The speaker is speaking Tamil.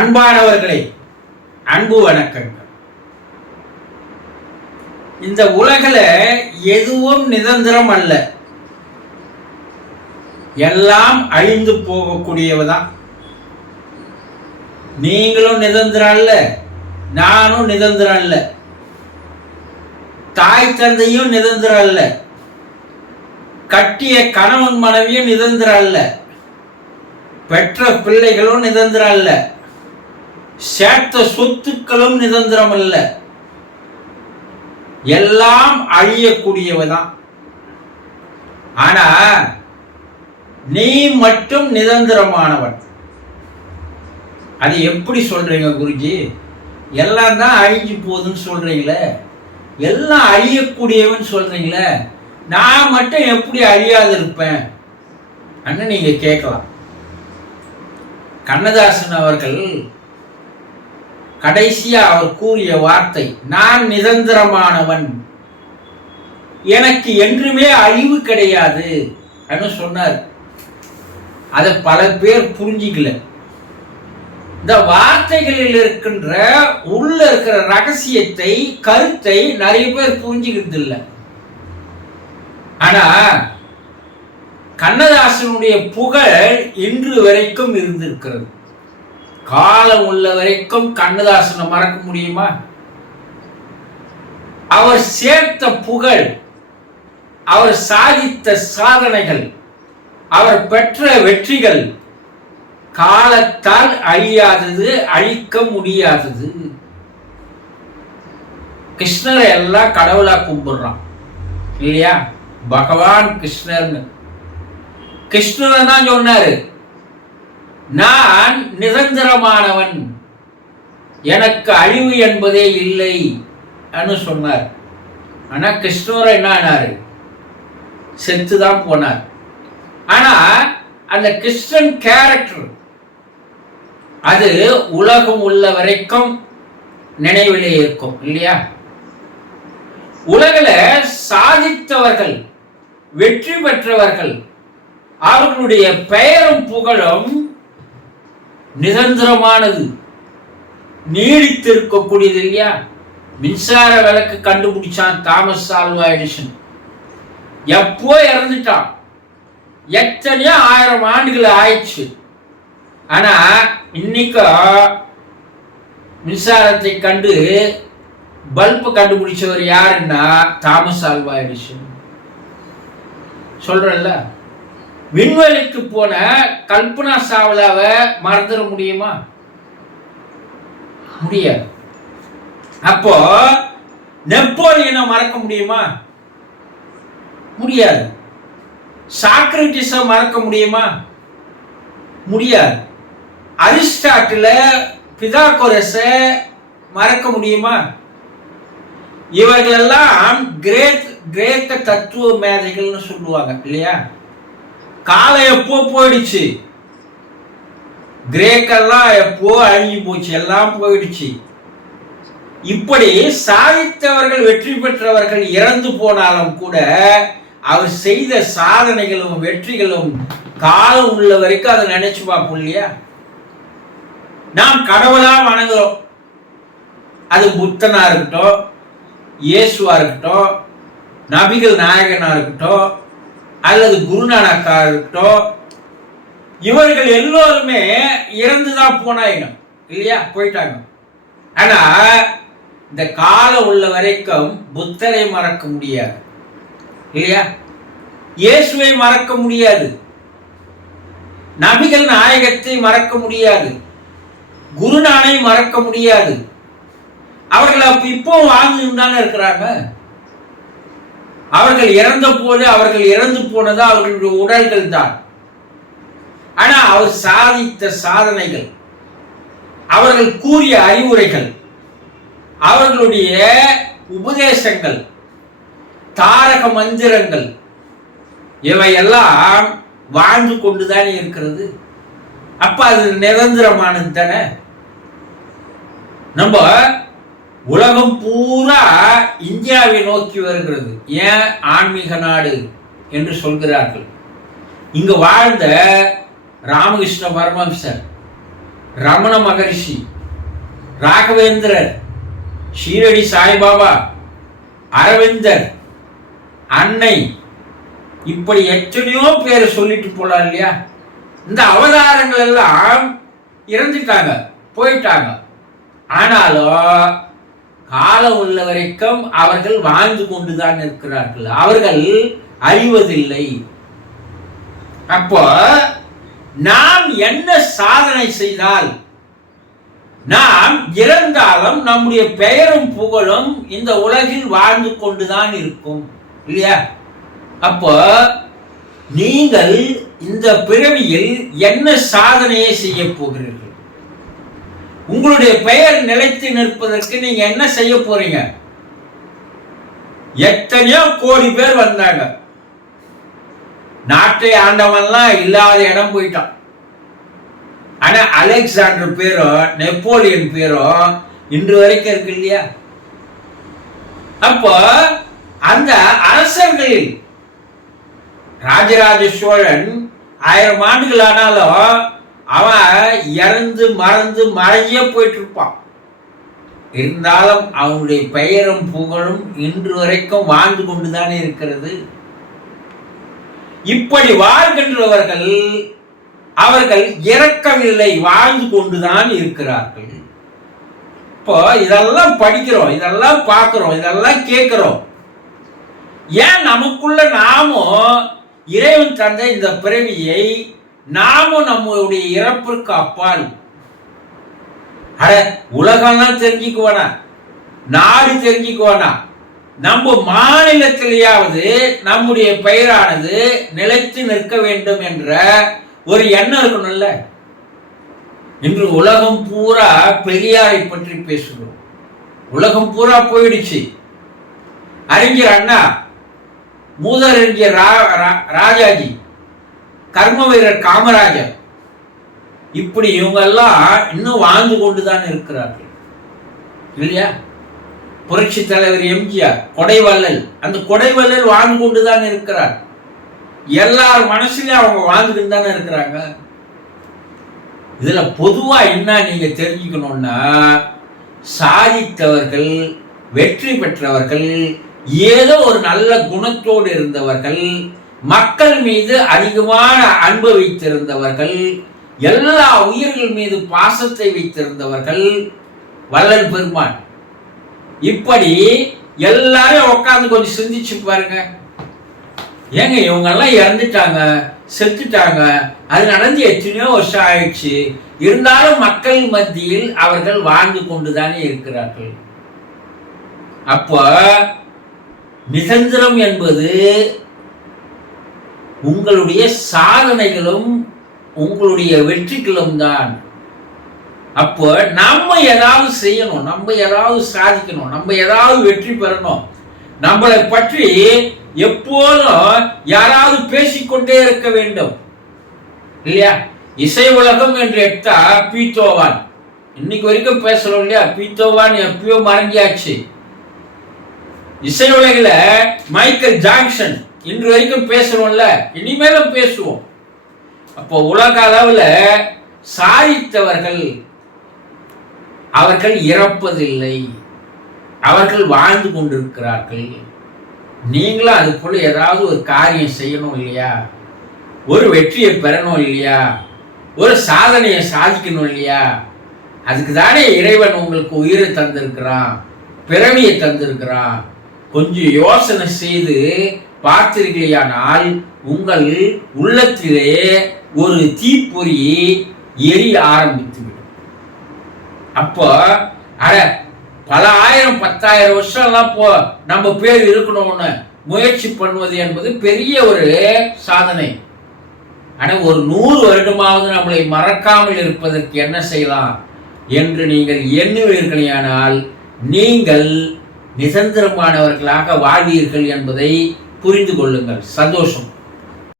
அன்பானவர்களே அன்பு வணக்கங்கள். இந்த உலகில் எதுவும் நிரந்தரம் அல்ல. எல்லாம் அழிந்து போகக்கூடியவதான். நீங்களும் நிரந்தரம் அல்ல நானும் நிரந்தரம் அல்ல. தாய் தந்தையும் நிரந்தரம் அல்ல. கட்டிய கணவன் மனைவியும் நிரந்தரம் அல்ல. பெற்ற பிள்ளைகளும் நிரந்தரம் அல்ல. சேர்த்த சொத்துக்களும் நிரந்தரம் அல்ல எல்லாம் அழியக்கூடியவதான். ஆனா நீ மட்டும் நிரந்தரமானவன். அது எப்படி சொல்றீங்க குருஜி? எல்லாம் தான் அழிஞ்சு போகுதுன்னு சொல்றீங்களே. எல்லாம் அழியக்கூடியவன் சொல்றீங்களே. நான் மட்டும் எப்படி அழியாது இருப்பேன் அண்ணன் நீங்க கேட்கலாம். கண்ணதாசன் அவர்கள் கடைசியா அவர் கூறிய வார்த்தை நான் நிரந்தரமானவன். எனக்கு என்றுமே அழிவு கிடையாது. அப்படின்னு சொன்னார். அதை பல பேர் புரிஞ்சிக்கல. இந்த வார்த்தைகளில் இருக்கின்ற உள்ள இருக்கிற ரகசியத்தை கருத்தை நிறைய பேர் புரிஞ்சுக்கிறது இல்லை. ஆனா கண்ணதாசனுடைய புகழ் இன்று வரைக்கும் இருந்திருக்கிறது. காலம் உள்ள வரைக்கும் கண்ணதாசனை மறக்க முடியுமா? அவர் சேர்த்த புகழ் அவர் சாதித்த சாதனைகள் அவர் பெற்ற வெற்றிகள் காலத்தால் அழியாதது அழிக்க முடியாதது. கிருஷ்ணரை எல்லாம் கடவுளா கும்பிடுறான். இல்லையா? பகவான் கிருஷ்ணர்னு. கிருஷ்ணர் தான் சொன்னாரு. நான் நிரந்தரமானவன். எனக்கு அழிவு என்பதே இல்லை அனு சொன்னார். ஆனால் கிருஷ்ணர் என்ன ஆனார்? செத்து தான் போனார். ஆனால் அந்த கிருஷ்ணன் கேரக்டர் அது உலகம் உள்ள வரைக்கும் நினைவிலே இருக்கும் இல்லையா? உலகில் சாதித்தவர்கள் வெற்றி பெற்றவர்கள் அவர்களுடைய பெயரும் புகழும் நிரந்தரமானது. நீடித்திருக்கக்கூடியது இல்லையா? மின்சார விளக்கு கண்டுபிடிச்சான் தாமஸ் ஆல்வா எடிசன். எப்போ இறந்துட்டான்? எத்தனையோ ஆயிரம் ஆண்டுகள் ஆயிடுச்சு. ஆனா இன்னைக்கு மின்சாரத்தை கண்டு பல்பு கண்டுபிடிச்சவர் யாருன்னா தாமஸ் ஆல்வா எடிசன். சொல்றேன்ல? விண்வெளிக்கு போன கல்பனா சாவ்லாவை மறந்துட முடியுமா? முடியாது. அப்போ நெப்போலியனை மறக்க முடியுமா? முடியாது. சாக்ரட்டிஸை மறக்க முடியுமா? முடியாது. அரிஸ்டாட்டில பிதாகோரஸை மறக்க முடியுமா? இவர்களெல்லாம் கிரேத் கிரேக்க தத்துவ மேதைகள்னு சொல்லுவாங்க இல்லையா? காலம் எப்போ போயிடுச்சு? கிரேக்கெல்லாம் எப்போ அழிஞ்சு போச்சு? எல்லாம் போயிடுச்சு. இப்படி சாதித்தவர்கள் வெற்றி பெற்றவர்கள் இறந்து போனாலும் கூட அவர் செய்த சாதனைகளும் வெற்றிகளும் காலம் உள்ள வரைக்கும் அதை நினைச்சு பார்ப்போம் இல்லையா? நாம் கடவுளா வணங்குறோம். அது புத்தனா இருக்கட்டும் இயேசுவா இருக்கட்டும் நபிகள் நாயகனா இருக்கட்டும் அல்லது குருநானக்கா இருக்கட்டும் இவர்கள் எல்லோருமே இறந்துதான் போனாயிடும் இல்லையா? போயிட்டாங்க. ஆனா இந்த காலம் உள்ள வரைக்கும் புத்தரை மறக்க முடியாது இல்லையா? இயேசுவை மறக்க முடியாது. நபிகள் நாயகத்தை மறக்க முடியாது. குருநானை மறக்க முடியாது. அவர்கள் அப்ப இப்போ வாழ்ந்து தானே இருக்கிறாங்க? அவர்கள் இறந்த போது அவர்கள் இறந்து போனது அவர்களுடைய உடல்கள் தான். ஆனா அவர் சாதித்த சாதனைகள் அவர்கள் கூறிய அறிவுரைகள் அவர்களுடைய உபதேசங்கள் தாரக மந்திரங்கள் இவையெல்லாம் வாழ்ந்து கொண்டுதான் இருக்கிறது. அப்ப அது நிரந்தரமானது தானே? நம்ம உலகம் பூரா இந்தியாவை நோக்கி வருகிறது. ஏன் ஆன்மீக நாடு என்று சொல்கிறார்கள். இங்கு வாழ்ந்த ராமகிருஷ்ண பரமம்சர் ரமண மகரிஷி ராகவேந்திரர் ஷீரடி சாய்பாபா அரவிந்தர் அன்னை இப்படி எத்தனையோ பேரை சொல்லிட்டு போலாம் இல்லையா? இந்த அவதாரங்கள் எல்லாம் இறந்துட்டாங்க போயிட்டாங்க. ஆனாலும் காலம் உள்ள வரைக்கும் அவர்கள் வாழ்ந்து கொண்டுதான் இருக்கிறார்கள். அவர்கள் அறிவதில்லை. அப்போ நாம் என்ன சாதனை செய்தால் நாம் இறந்தாலும் நம்முடைய பெயரும் புகழும் இந்த உலகில் வாழ்ந்து கொண்டுதான் இருக்கும். இல்லையா? அப்போ நீங்கள் இந்த பிறவியில் என்ன சாதனையை செய்ய போகிறீர்கள்? உங்களுடைய பெயர் நிலைத்து நிற்பதற்கு நீங்க என்ன செய்ய போறீங்க? எத்தனையோ கோடி பேர் வந்தாங்க. நாட்டை ஆண்டவன்லாம் இல்லாத இடம் போயிட்டான். ஆனா அலெக்சாண்டர் பேரோ நெப்போலியன் பேரோ இன்று வரைக்கும் இருக்கு இல்லையா? அப்போ அந்த அரசர்களில் ராஜராஜ சோழன் ஆயிரம் ஆண்டுகள் ஆனாலும் அவன் இறந்து மறந்து மறைஞ்சே போயிட்டு இருப்பான் இருந்தாலும் அவனுடைய பெயரும் புகழும் இன்று வரைக்கும் வாழ்ந்து கொண்டுதானே இருக்கிறது. இப்படி வாழ்கின்றவர்கள் அவர்கள் இறக்கவில்லை வாழ்ந்து கொண்டுதான் இருக்கிறார்கள். இப்போ இதெல்லாம் படிக்கிறோம் இதெல்லாம் பார்க்கிறோம் இதெல்லாம் கேட்கிறோம். ஏன் நமக்குள்ள நாமும் இறைவன் தந்த இந்த பிறவியை நாமும் நம்மளுடைய இறப்பிற்கு அப்பால். அட உலகம்லாம் தெரிஞ்சுக்குவானா? நாடு தெரிஞ்சுக்குவானா? நம்ம மாநிலத்திலேயாவது நம்முடைய பெயரானது நிலைத்து நிற்க வேண்டும் என்ற ஒரு எண்ணம் இருக்கணும்ல? இன்று உலகம் பூரா பெரியாரை பற்றி பேசுகிறோம். உலகம் பூரா போயிடுச்சு. அறிஞர் அண்ணா மூதறிஞர் ரா- ரா- ராஜாஜி கர்ம வீரர் காமராஜர். இப்படி இவங்கெல்லாம் இன்னும் வாழ்ந்து கொண்டு தான் இருக்கிறார்கள். இல்லையா? புரட்சி தலைவர் எம்ஜிஆர் கொடைவள்ளல் அந்த கொடைவள்ளல் வாழ்ந்து கொண்டு தான் இருக்கிறார். எல்லார் மனசுலயும் அவங்க வாழ்ந்துட்டு தானே இருக்கிறாங்க. இதுல பொதுவா என்ன நீங்க தெரிஞ்சுக்கணும்னா சாதித்தவர்கள் வெற்றி பெற்றவர்கள் ஏதோ ஒரு நல்ல குணத்தோடு இருந்தவர்கள் மக்கள் மீது அதிகமான அன்பு வைத்திருந்தவர்கள் எல்லா உயிர்கள் மீது பாசத்தை வைத்திருந்தவர்கள் வல்லல் பெருமான். இப்படி எல்லாரும் உட்காந்து கொஞ்சம் சிந்திச்சு பாருங்க. ஏங்க இவங்க எல்லாம் இறந்துட்டாங்க செத்துட்டாங்க அது நடந்து எத்தனையோ வருஷம் ஆயிடுச்சு. இருந்தாலும் மக்கள் மத்தியில் அவர்கள் வாழ்ந்து கொண்டுதானே இருக்கிறார்கள். அப்போ நிரந்தரம் என்பது உங்களுடைய சாதனைகளும் உங்களுடைய வெற்றிகளும் தான். அப்போ நம்ம ஏதாவது செய்யணும் நம்ம ஏதாவது சாதிக்கணும் நம்ம ஏதாவது வெற்றி பெறணும். நம்மளை பற்றி எப்போதும் யாராவது பேசிக்கொண்டே இருக்க வேண்டும். இல்லையா? இசை உலகம் என்று எடுத்தா பீத்தோவான். இன்னைக்கு வரைக்கும் பேசுறோம் இல்லையா? பீத்தோவான் எப்பயோ மறைஞ்சாச்சு இசை உலகில் மைக்கேல் ஜாக்சன் இன்று வரைக்கும் பேசுறோம்ல இனிமேலும் பேசுவோம். அப்போ உலக அளவில் சாதித்தவர்கள் அவர்கள் இறப்பதில்லை. அவர்கள் வாழ்ந்து கொண்டிருக்கிறார்கள். நீங்களும் அதுக்குள்ள ஏதாவது ஒரு காரியம் செய்யணும் இல்லையா? ஒரு வெற்றியை பெறணும் இல்லையா? ஒரு சாதனையை சாதிக்கணும் இல்லையா? அதுக்கு தானே இறைவன் உங்களுக்கு உயிரை தந்திருக்கிறான் பிறவியை தந்திருக்கிறான். கொஞ்சம் யோசனை செய்து பார்த்தீர்களேயானால் உங்கள் உள்ளத்திலே ஒரு தீப்பொறி எரிய ஆரம்பித்துவிடும். அப்போ அட பல ஆயிரம் பத்தாயிரம் வருஷம் எல்லாம் போ நம்ம பேர் இருக்கணும்னு முயற்சி பண்ணுவது என்பது பெரிய ஒரு சாதனை. ஆனால் ஒரு நூறு வருடமாவது நம்மளை மறக்காமல் இருப்பதற்கு என்ன செய்யலாம் என்று நீங்கள் எண்ணுவீர்களேயானால் நீங்கள் நிரந்தரமானவர்களாக வாழ்வீர்கள் என்பதை புரிந்து கொள்ளுங்கள். சந்தோஷம்.